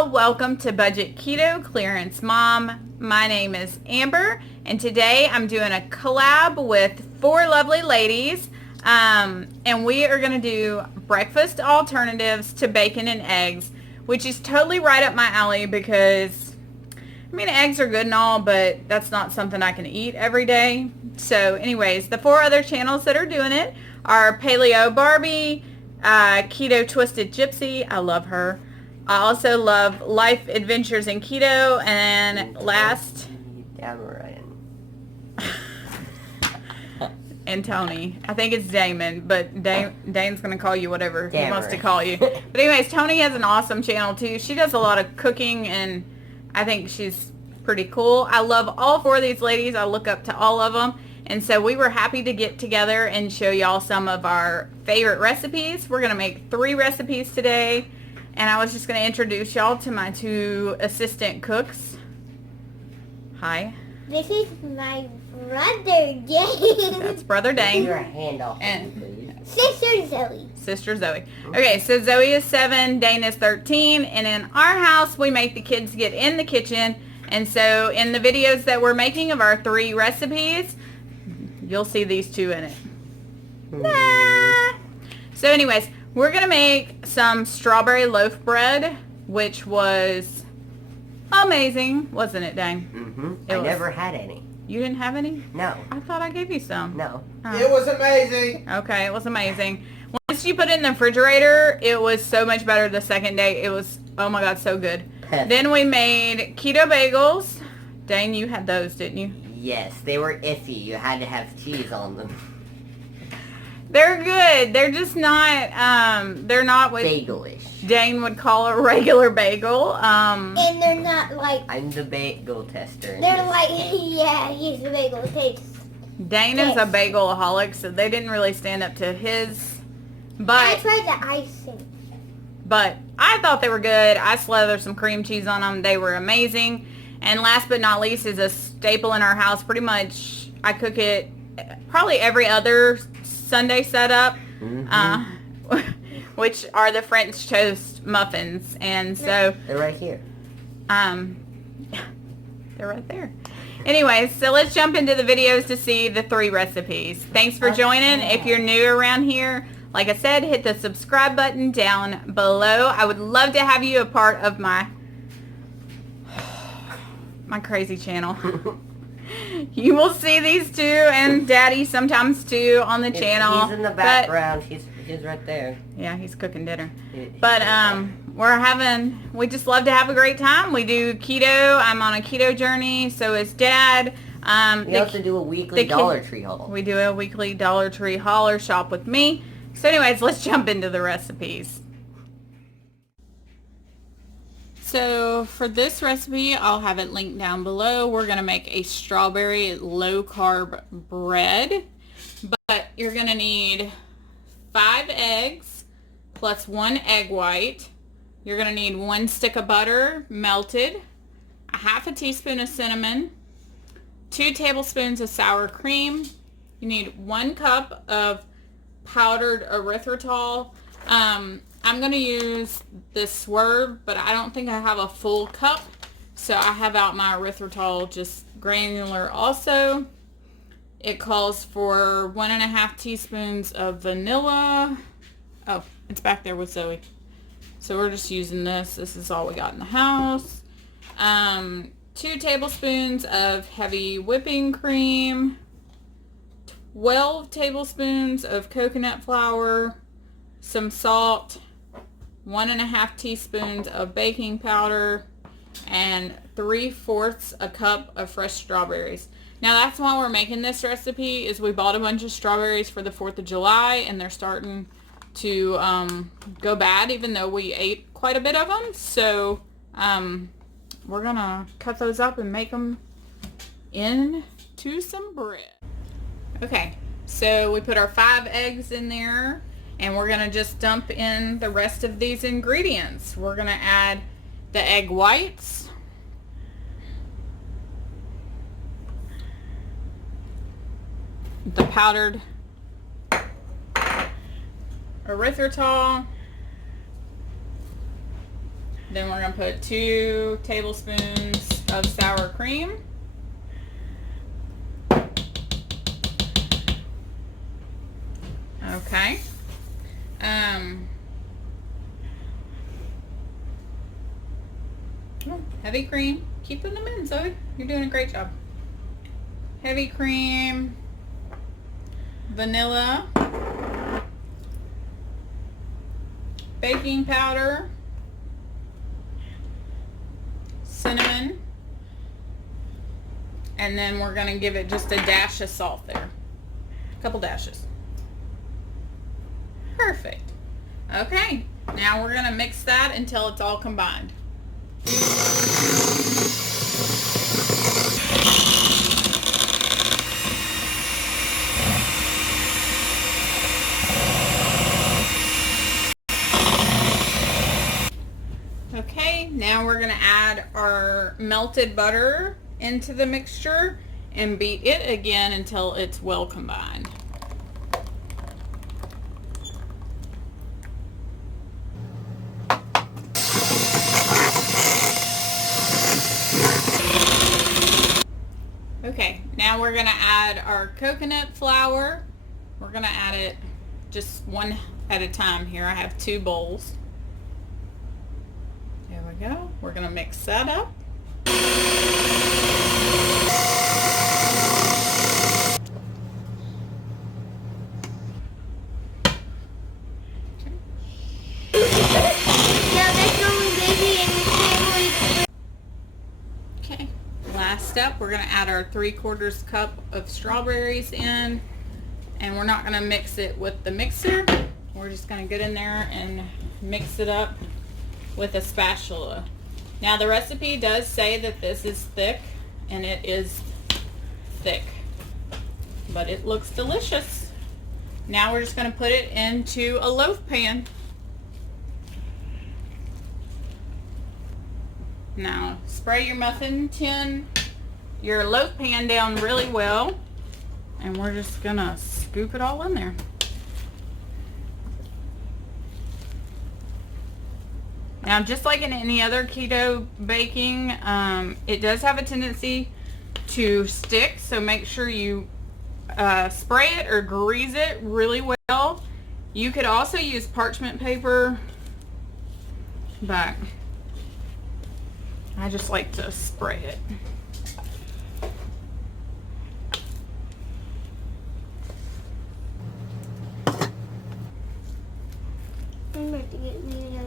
y'all, welcome to Budget Keto Clearance Mom. My name is Amber and today I'm doing a collab with four lovely ladies and we are going to do breakfast alternatives to bacon and eggs, which is totally right up my alley because I mean eggs are good and all, but that's not something I can eat every day. So anyways, the four other channels that are doing it are Paleo Barbie, Keto Twisted Gypsy, I love her. I also love Life Adventures in Keto, and last... and Tony. I think it's Damon, but Dane's going to call you whatever he wants to call you. But anyways, Tony has an awesome channel too. She does a lot of cooking, and I think she's pretty cool. I love all four of these ladies. I look up to all of them. And so we were happy to get together and show y'all some of our favorite recipes. We're going to make 3 recipes today. And I was just going to introduce y'all to my 2 assistant cooks. Hi. This is my brother, Dane. That's brother Dane. Your hand off, and Sister Zoe. Sister Zoe. Okay, so Zoe is 7, Dane is 13. And in our house, we make the kids get in the kitchen. And so in the videos that we're making of our 3 recipes, you'll see these 2 in it. So anyways, we're going to make some strawberry loaf bread, which was amazing, wasn't it, Dane? Mm-hmm. I never had any. You didn't have any? No. I thought I gave you some. No. Oh. It was amazing. Okay, it was amazing. Once you put it in the refrigerator, it was so much better the second day. It was, oh my God, so good. Then we made keto bagels. Dane, you had those, didn't you? Yes, they were iffy. You had to have cheese on them. They're good. They're just not, they're not what bagelish. Dane would call a regular bagel. And they're not like... I'm the bagel tester. They're like, yeah, he's the bagel taste. Dane is a bagelaholic, so they didn't really stand up to his, but... I tried the icing. But I thought they were good. I slathered some cream cheese on them. They were amazing. And last but not least is a staple in our house. Pretty much, I cook it probably every other Sunday setup, which are the French toast muffins. And so they're right here. They're right there. Anyways, so let's jump into the videos to see the 3 recipes. Thanks for joining. If you're new around here, like I said, hit the subscribe button down below. I would love to have you a part of my crazy channel. You will see these 2 and Daddy sometimes too on the channel. He's in the background. He's right there. Yeah, he's cooking dinner. But we just love to have a great time. We do keto. I'm on a keto journey. So is Dad. We also do a weekly Dollar Tree haul. We do a weekly Dollar Tree haul or shop with me. So anyways, let's jump into the recipes. So for this recipe, I'll have it linked down below. We're going to make a strawberry low-carb bread. But you're going to need 5 eggs plus 1 egg white. You're going to need 1 stick of butter melted, a half a teaspoon of cinnamon, 2 tablespoons of sour cream. You need 1 cup of powdered erythritol. I'm going to use this Swerve, but I don't think I have a full cup, so I have out my erythritol just granular also. It calls for 1.5 teaspoons of vanilla. Oh, it's back there with Zoe. So we're just using this. This is all we got in the house. 2 tablespoons of heavy whipping cream. 12 tablespoons of coconut flour, some salt, 1.5 teaspoons of baking powder, and 3/4 a cup of fresh strawberries. Now that's why we're making this recipe, is we bought a bunch of strawberries for the 4th of July and they're starting to go bad, even though we ate quite a bit of them. So we're gonna cut those up and make them into some bread. Okay, so we put our 5 eggs in there and we're going to just dump in the rest of these ingredients. We're going to add the egg whites, the powdered erythritol, Then we're going to put 2 tablespoons of sour cream. Okay. Heavy cream. Keep them in, Zoe. You're doing a great job. Heavy cream, vanilla, baking powder, cinnamon, and then we're going to give it just a dash of salt there. A couple dashes. Perfect. Okay, now we're going to mix that until it's all combined. Okay, now we're going to add our melted butter into the mixture and beat it again until it's well combined. Okay, now we're going to add our coconut flour. We're going to add it just one at a time here. I have 2 bowls. There we go. We're going to mix that up. Okay, last step, we're going to add our 3/4 cup of strawberries in, and we're not going to mix it with the mixer. We're just going to get in there and mix it up with a spatula. Now the recipe does say that this is thick, and it is thick, but it looks delicious. Now we're just going to put it into a loaf pan. Now spray your muffin tin, your loaf pan down really well, and we're just going to scoop it all in there. Now, just like in any other keto baking, it does have a tendency to stick, so make sure you spray it or grease it really well. You could also use parchment paper, but I just like to spray it. I'm about to get me a...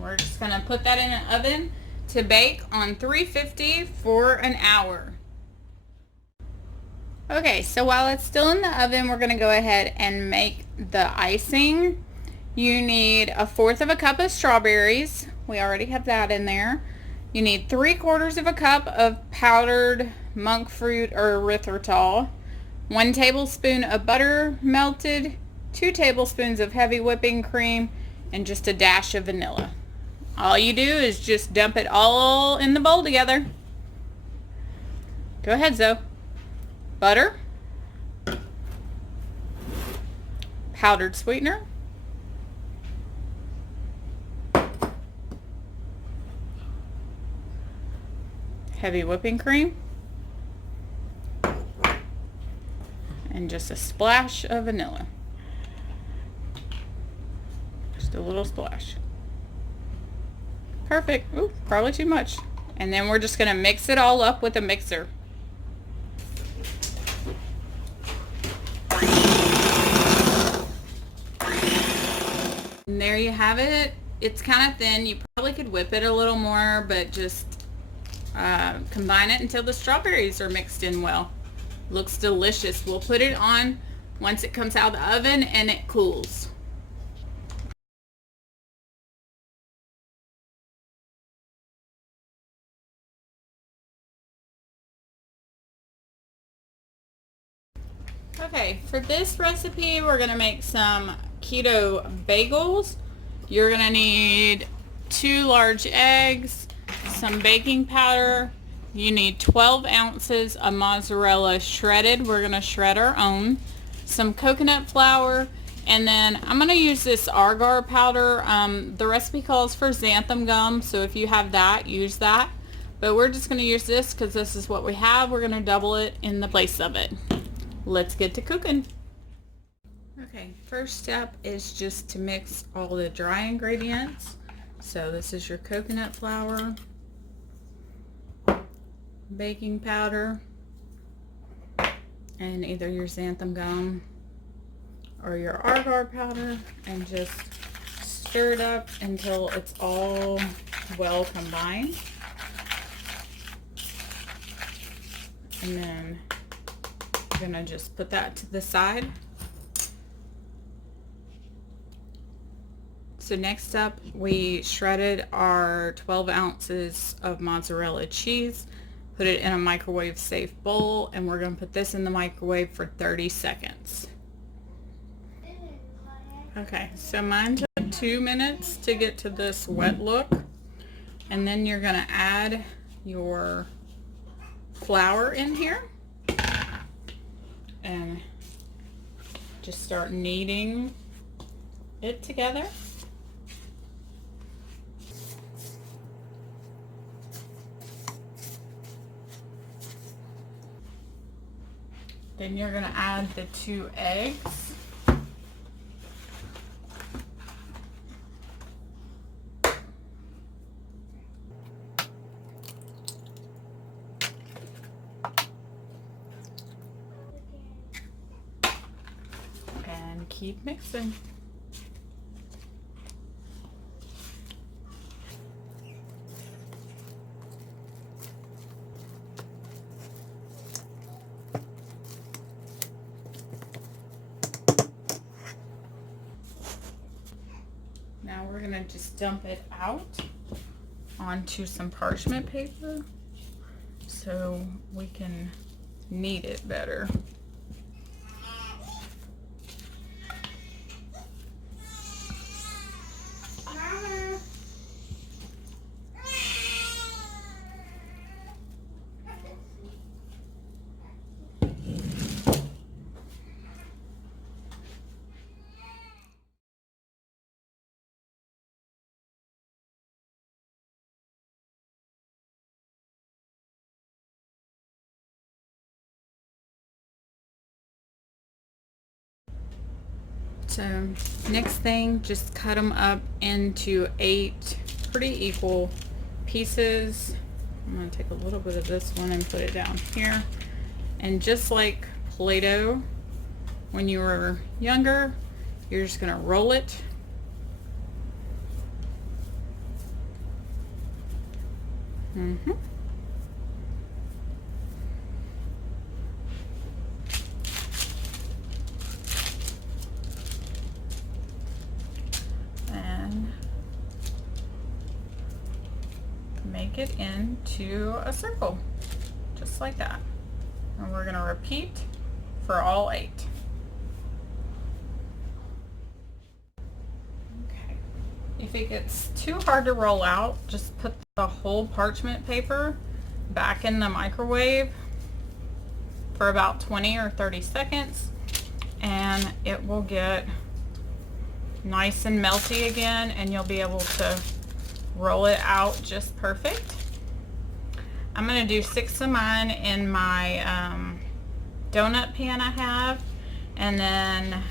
We're just going to put that in an oven to bake on 350 for an hour. Okay, so while it's still in the oven, we're going to go ahead and make the icing. You need 1/4 cup of strawberries. We already have that in there. You need 3/4 cup of powdered monk fruit or erythritol, 1 tablespoon of butter melted, 2 tablespoons of heavy whipping cream, and just a dash of vanilla. All you do is just dump it all in the bowl together. Go ahead, Zoe. Butter, powdered sweetener, heavy whipping cream, and just a splash of vanilla. Just a little splash. Perfect. Ooh, probably too much. And then we're just going to mix it all up with a mixer. And there you have it. It's kind of thin. You probably could whip it a little more, but just combine it until the strawberries are mixed in well. Looks delicious. We'll put it on once it comes out of the oven and it cools. Okay, for this recipe, we're going to make some keto bagels. You're going to need 2 large eggs, some baking powder, You need 12 ounces of mozzarella shredded. We're going to shred our own. Some coconut flour. And then I'm going to use this agar powder. The recipe calls for xanthan gum. So if you have that, use that. But we're just going to use this because this is what we have. We're going to double it in the place of it. Let's get to cooking. Okay, first step is just to mix all the dry ingredients. So this is your coconut flour, baking powder, and either your xanthan gum or your agar powder, and just stir it up until it's all well combined. And then I'm gonna just put that to the side. So next up, we shredded our 12 ounces of mozzarella cheese, put it in a microwave safe bowl, and we're going to put this in the microwave for 30 seconds. Okay, so mine took 2 minutes to get to this wet look, and then you're going to add your flour in here and just start kneading it together. Then you're going to add the 2 eggs. And keep mixing. Now we're going to just dump it out onto some parchment paper so we can knead it better. So next thing, just cut them up into 8 pretty equal pieces. I'm going to take a little bit of this one and put it down here. And just like Play-Doh, when you were younger, you're just going to roll it. And make it into a circle, just like that. And we're going to repeat for all 8. Okay. If it gets too hard to roll out, just put the whole parchment paper back in the microwave for about 20 or 30 seconds, and it will get nice and melty again, and you'll be able to roll it out just perfect. I'm going to do 6 of mine in my donut pan I have, and then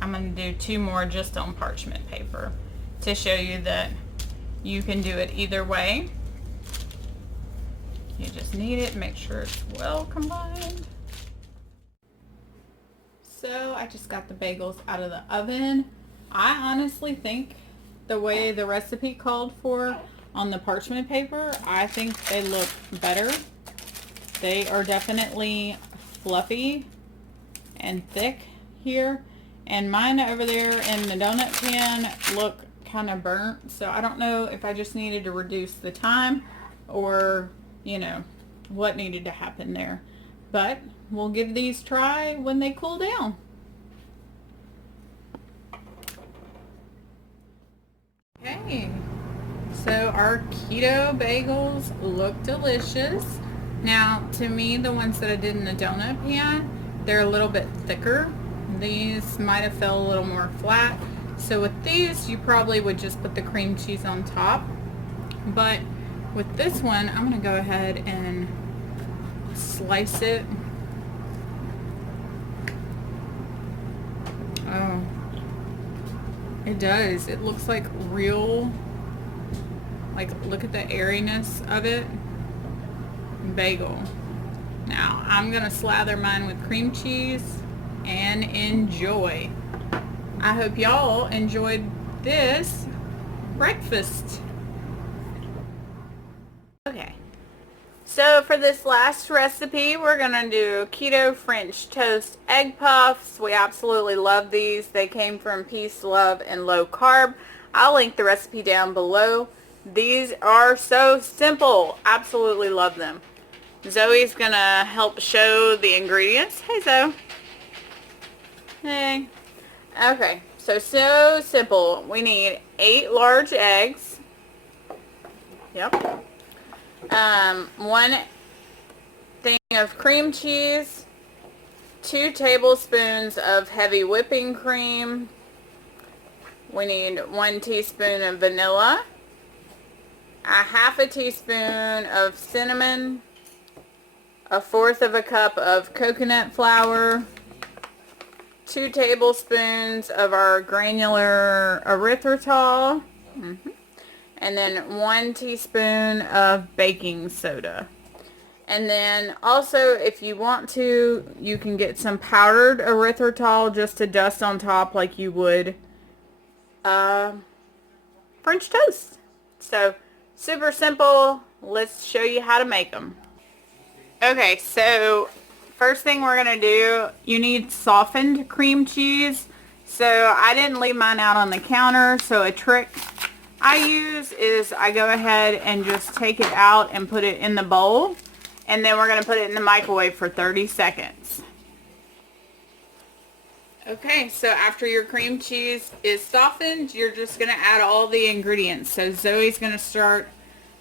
I'm going to do 2 more just on parchment paper to show you that you can do it either way. You just knead it, make sure it's well combined. So I just got the bagels out of the oven. I honestly think the way the recipe called for on the parchment paper, I think they look better. They are definitely fluffy and thick here, and mine over there in the donut pan look kind of burnt. So I don't know if I just needed to reduce the time or, you know, what needed to happen there. But we'll give these a try when they cool down. Okay, so our keto bagels look delicious. Now, to me, the ones that I did in the donut pan, they're a little bit thicker. These might have fell a little more flat. So with these, you probably would just put the cream cheese on top. But with this one, I'm going to go ahead and slice it. Oh, it does. It looks like real, like, look at the airiness of it. Bagel. Now, I'm going to slather mine with cream cheese and enjoy. I hope y'all enjoyed this breakfast. Okay. So for this last recipe, we're going to do keto French toast egg puffs. We absolutely love these. They came from Peace, Love, and Low Carb. I'll link the recipe down below. These are so simple. Absolutely love them. Zoe's going to help show the ingredients. Hey, Zoe. Hey. Okay, so simple. We need 8 large eggs. Yep. 1 thing of cream cheese, 2 tablespoons of heavy whipping cream. We need 1 teaspoon of vanilla, a half a teaspoon of cinnamon, 1/4 of a cup of coconut flour, 2 tablespoons of our granular erythritol, and then 1 teaspoon of baking soda. And then also, if you want to, you can get some powdered erythritol just to dust on top like you would French toast. So, super simple. Let's show you how to make them. Okay, so first thing we're going to do, you need softened cream cheese. So, I didn't leave mine out on the counter, so a trick I use is I go ahead and just take it out and put it in the bowl. And then we're going to put it in the microwave for 30 seconds. Okay, so after your cream cheese is softened, you're just going to add all the ingredients. So Zoe's going to start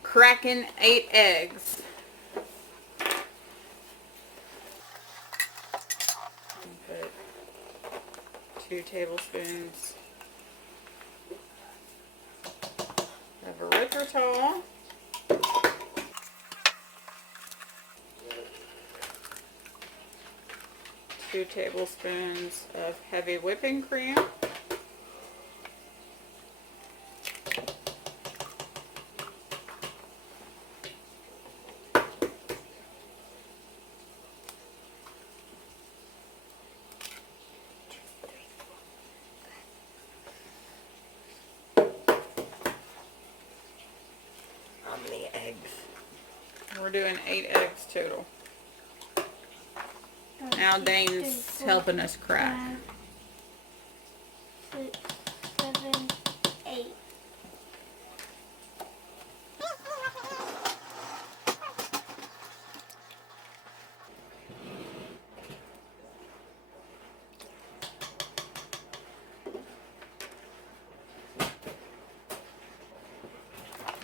cracking 8 eggs. Put 2 tablespoons of erythritol. 2 tablespoons of heavy whipping cream. How many eggs? We're doing 8 eggs total. Now Dane's helping us crack. 5, 6, 7, 8.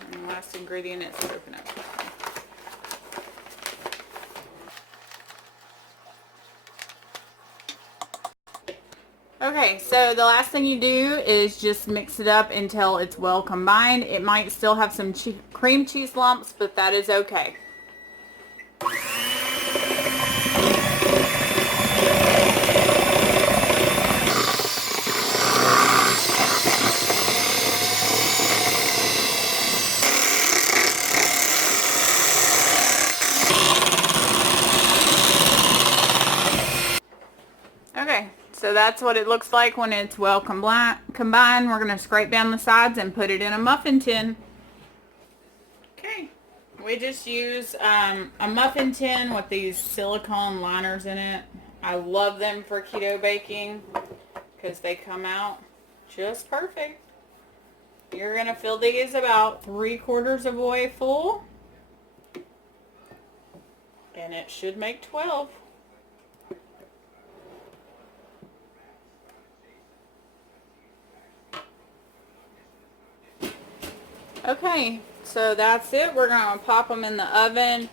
And the last ingredient is coconut. Okay, so the last thing you do is just mix it up until it's well combined. It might still have some cream cheese lumps, but that is okay. Okay, so that's what it looks like when it's well combined. We're going to scrape down the sides and put it in a muffin tin. Okay, we just use a muffin tin with these silicone liners in it. I love them for keto baking because they come out just perfect. You're going to fill these about 3/4 of the way full, and it should make 12. Okay, so that's it. We're going to pop them in the oven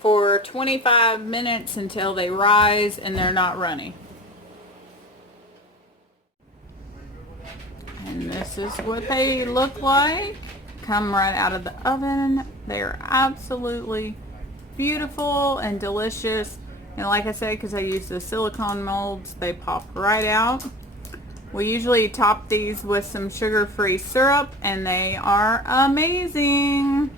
for 25 minutes until they rise and they're not runny. And this is what they look like. Come right out of the oven. They're absolutely beautiful and delicious. And like I said, because I use the silicone molds, they pop right out. We usually top these with some sugar-free syrup, and they are amazing.